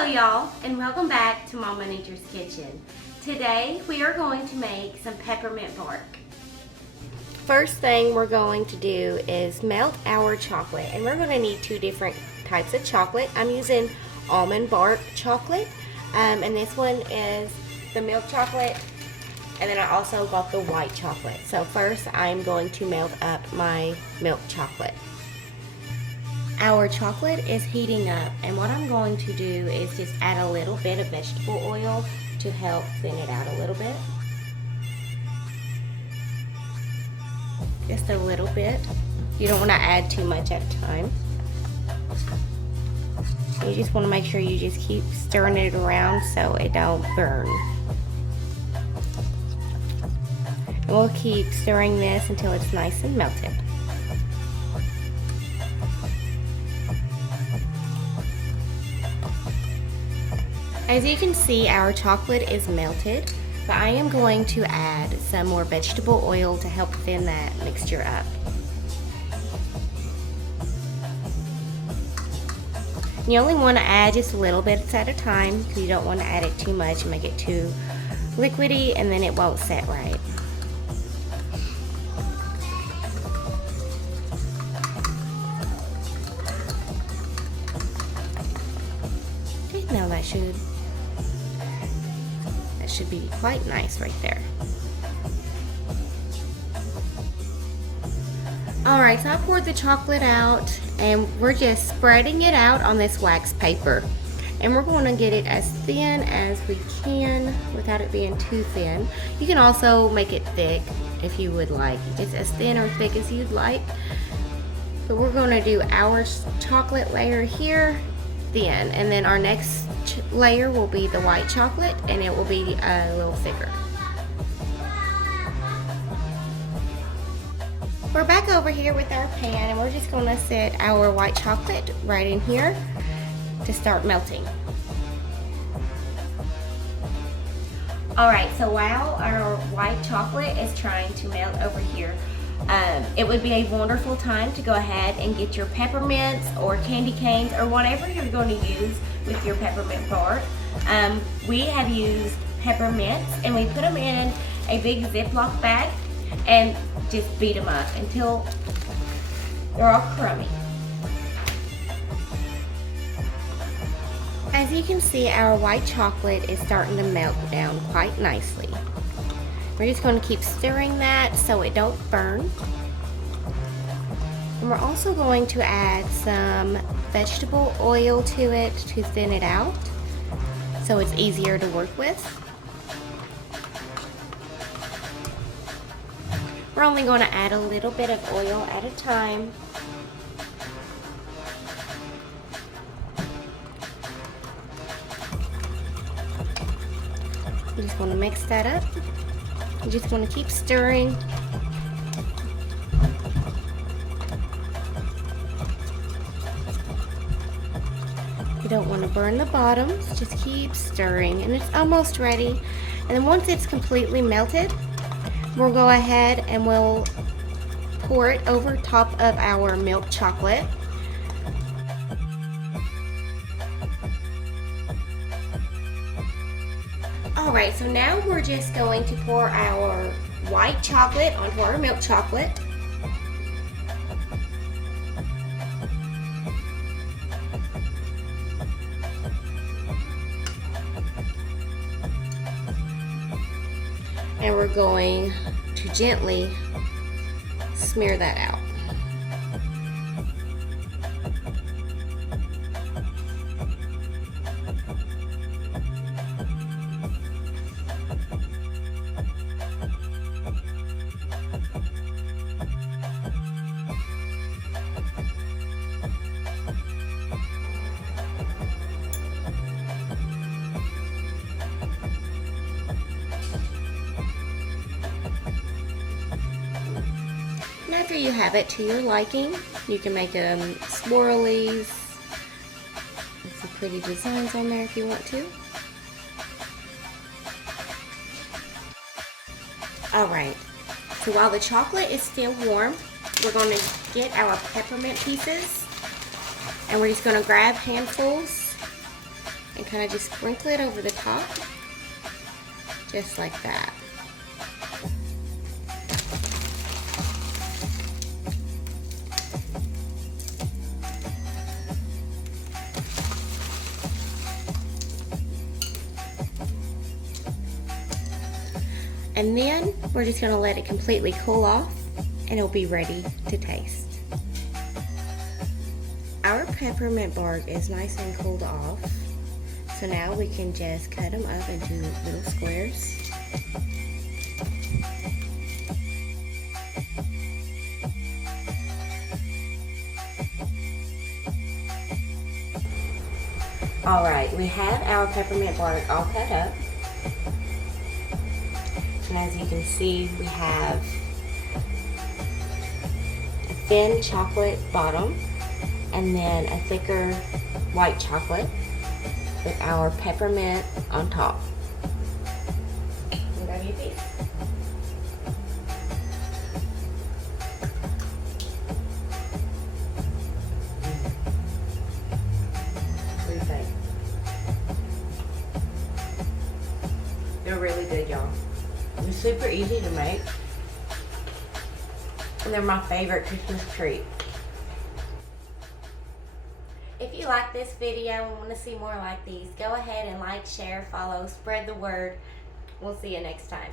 Hello y'all, and welcome back to Mama Nature's Kitchen. Today we are going to make some peppermint bark. First thing we're going to do is melt our chocolate, and we're going to need two different types of chocolate. I'm using almond bark chocolate, and this one is the milk chocolate, and then I also got the white chocolate. So first I'm going to melt up my milk chocolate. Our chocolate is heating up, and what I'm going to do is just add a little bit of vegetable oil to help thin it out a little bit. Just a little bit. You don't want to add too much at a time. You just want to make sure you just keep stirring it around so it don't burn. And we'll keep stirring this until it's nice and melted. As you can see, our chocolate is melted, but I am going to add some more vegetable oil to help thin that mixture up. You only want to add just a little bit at a time because you don't want to add it too much and make it too liquidy, and then it won't set right. Okay, now that should be quite nice right there. Alright, so I poured the chocolate out, and we're just spreading it out on this wax paper, and we're going to get it as thin as we can without it being too thin. You can also make it thick if you would like, just as thin or thick as you'd like, but we're going to do our chocolate layer here thin, and then our next layer will be the white chocolate, and it will be a little thicker. We're back over here with our pan, and we're just going to set our white chocolate right in here to start melting. Alright, so while our white chocolate is trying to melt over here, it would be a wonderful time to go ahead and get your peppermints or candy canes or whatever you're going to use with your peppermint bark. We have used peppermints, and we put them in a big Ziploc bag and just beat them up until they're all crummy. As you can see, our white chocolate is starting to melt down quite nicely. We're just going to keep stirring that so it don't burn. And we're also going to add some vegetable oil to it to thin it out so it's easier to work with. We're only going to add a little bit of oil at a time. You just want to mix that up. You just want to keep stirring. You don't want to burn the bottoms, just keep stirring, and it's almost ready. And then once it's completely melted, we'll go ahead and we'll pour it over top of our milk chocolate. Alright, so now we're just going to pour our white chocolate onto our milk chocolate. And we're going to gently smear that out. And after you have it to your liking, you can make swirlies, some pretty designs on there if you want to. Alright, so while the chocolate is still warm, we're going to get our peppermint pieces, and we're just going to grab handfuls and kind of just sprinkle it over the top, just like that. And then we're just gonna let it completely cool off and it'll be ready to taste. Our peppermint bark is nice and cooled off. So now we can just cut them up into little squares. All right, we have our peppermint bark all cut up. And as you can see, we have a thin chocolate bottom and then a thicker white chocolate with our peppermint on top. Grab you a piece. What do you think? They're really good, y'all. They're super easy to make, and they're my favorite Christmas treat. If you like this video and want to see more like these, go ahead and like, share, follow, spread the word. We'll see you next time.